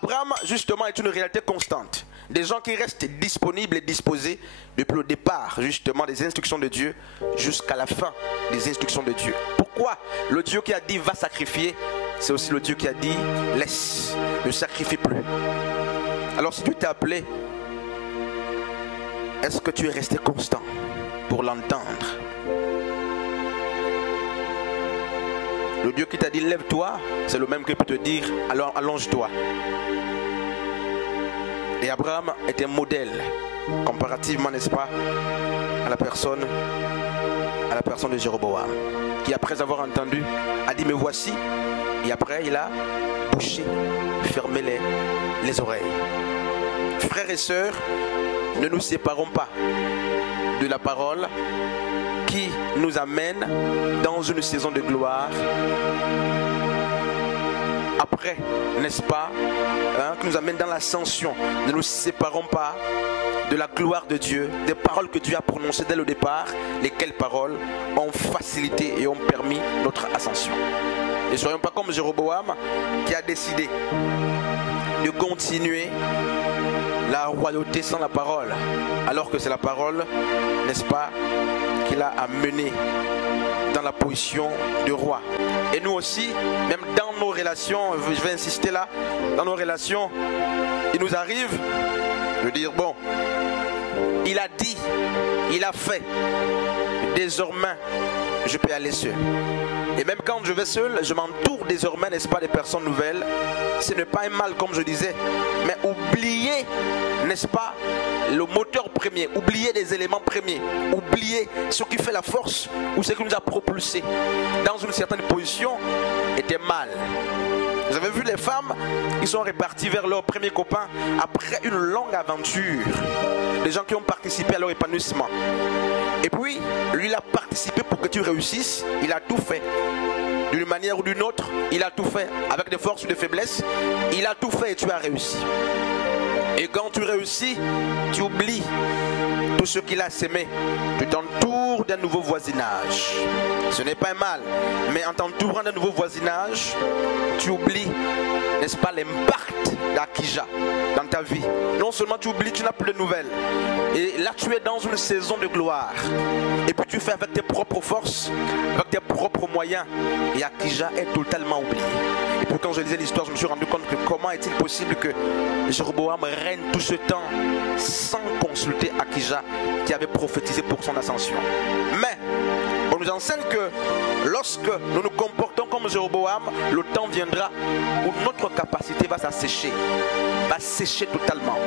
Abraham, justement, est une réalité constante. Des gens qui restent disponibles et disposés depuis le départ, justement, des instructions de Dieu jusqu'à la fin des instructions de Dieu. Pourquoi le Dieu qui a dit va sacrifier, c'est aussi le Dieu qui a dit laisse, ne sacrifie plus. Alors si Dieu t'a appelé, est-ce que tu es resté constant pour l'entendre? Le Dieu qui t'a dit lève-toi, c'est le même qui peut te dire alors allonge-toi. Et Abraham est un modèle comparativement, n'est-ce pas, à la personne de Jéroboam, qui après avoir entendu a dit me voici, et après il a bouché, fermé les oreilles. Frères et sœurs, ne nous séparons pas de la parole qui nous amène dans une saison de gloire. Après, n'est-ce pas, qui nous amène dans l'ascension. Ne nous séparons pas de la gloire de Dieu, des paroles que Dieu a prononcées dès le départ, lesquelles paroles ont facilité et ont permis notre ascension. Ne soyons pas comme Jéroboam qui a décidé de continuer la royauté sans la parole, alors que c'est la parole, n'est-ce pas, qu'il a amené dans la position de roi. Et nous aussi, même dans nos relations, je vais insister là, dans nos relations, il nous arrive de dire bon, il a dit, il a fait, désormais je peux aller seul. Et même quand je vais seul, je m'entoure désormais, n'est-ce pas, des personnes nouvelles. Ce n'est pas un mal comme je disais, mais oublier, n'est-ce pas, le moteur premier, oublier des éléments premiers, oublier ce qui fait la force ou ce qui nous a propulsés dans une certaine position était mal. Vous avez vu les femmes qui sont reparties vers leur premier copain après une longue aventure, des gens qui ont participé à leur épanouissement. Et puis, lui, il a participé pour que tu réussisses, il a tout fait. D'une manière ou d'une autre, il a tout fait. Avec des forces ou des faiblesses, il a tout fait et tu as réussi. Et quand tu réussis, tu oublies tout ce qu'il a sémé. Tu t'entoures d'un nouveau voisinage. Ce n'est pas mal, mais en t'entourant d'un nouveau voisinage, tu oublies, n'est-ce pas, l'impact d'Akija dans ta vie. Non seulement tu oublies, tu n'as plus de nouvelles. Et là, tu es dans une saison de gloire. Et puis tu fais avec tes propres forces, avec tes propres moyens. Et Akija est totalement oublié. Et puis quand je lisais l'histoire, je me suis rendu compte que comment est-il possible que Jéroboam règne tout ce temps sans consulter Akija qui avait prophétisé pour son ascension. Mais on nous enseigne que lorsque nous nous comportons comme Jéroboam, le temps viendra où notre capacité va s'assécher, va sécher totalement.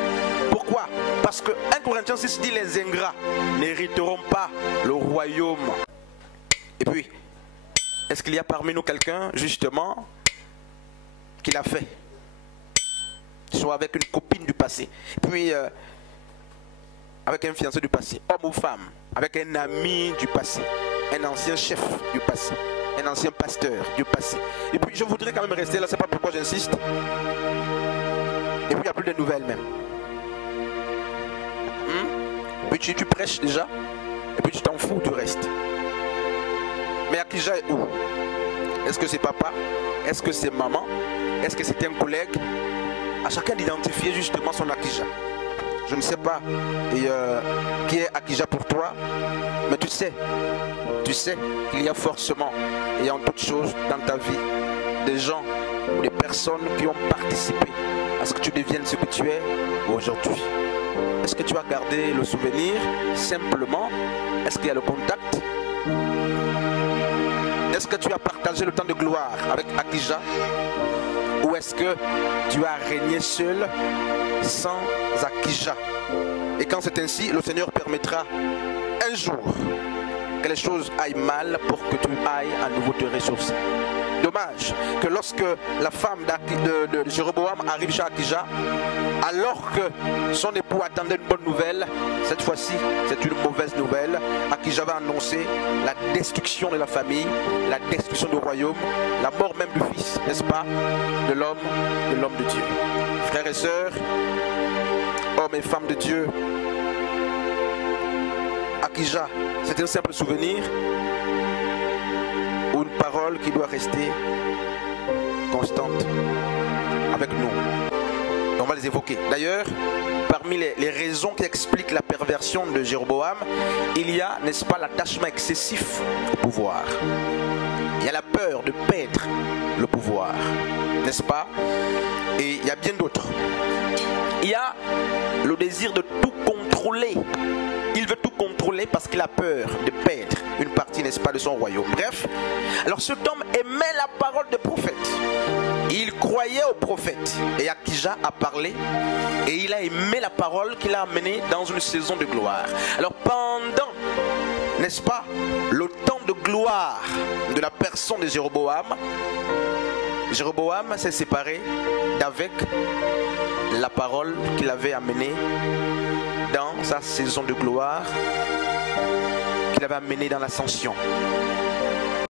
Pourquoi? Parce que 1 Corinthiens 6 dit les ingrats n'hériteront pas le royaume. Et puis, est-ce qu'il y a parmi nous quelqu'un justement qui l'a fait? Soit avec une copine du passé, puis avec un fiancé du passé, homme ou femme, avec un ami du passé, un ancien chef du passé, un ancien pasteur du passé. Et puis je voudrais quand même rester là, c'est pas pourquoi j'insiste. Et puis il n'y a plus de nouvelles même. Puis tu prêches déjà, et puis tu t'en fous du reste. Mais Akija est où? Est-ce que c'est papa? Est-ce que c'est maman? Est-ce que c'est un collègue? À chacun d'identifier justement son Akija. Je ne sais pas qui est Akija pour toi, mais tu sais qu'il y a forcément et en toute chose dans ta vie des gens ou des personnes qui ont participé à ce que tu deviennes ce que tu es aujourd'hui. Est-ce que tu as gardé le souvenir simplement? Est-ce qu'il y a le contact? Est-ce que tu as partagé le temps de gloire avec Akija? Ou est-ce que tu as régné seul sans Akija? Et quand c'est ainsi, le Seigneur permettra un jour que les choses aillent mal pour que tu ailles à nouveau te ressourcer. Dommage que lorsque la femme de Jéroboam arrive chez Akija, alors que son époux attendait une bonne nouvelle, cette fois-ci c'est une mauvaise nouvelle. Akija va annoncer la destruction de la famille, la destruction du royaume, la mort même du fils, n'est-ce pas, de l'homme de Dieu. Frères et sœurs, hommes et femmes de Dieu, Akija, c'est un simple souvenir ou une parole qui doit rester constante avec nous. On va les évoquer. D'ailleurs, parmi les raisons qui expliquent la perversion de Jéroboam, il y a, n'est-ce pas, l'attachement excessif au pouvoir. Il y a la peur de perdre le pouvoir, n'est-ce pas? Et il y a bien d'autres. Il y a le désir de tout contrôler. Il veut tout contrôler parce qu'il a peur de perdre une partie, n'est-ce pas, de son royaume. Bref, alors cet homme aimait la parole des prophètes. Il croyait aux prophètes. Et Akija a parlé et il a aimé la parole qu'il a amenée dans une saison de gloire. Alors pendant, n'est-ce pas, le temps de gloire de la personne de Jéroboam, Jéroboam s'est séparé d'avec la parole qu'il avait amenée dans sa saison de gloire, qu'il avait amenée dans l'ascension.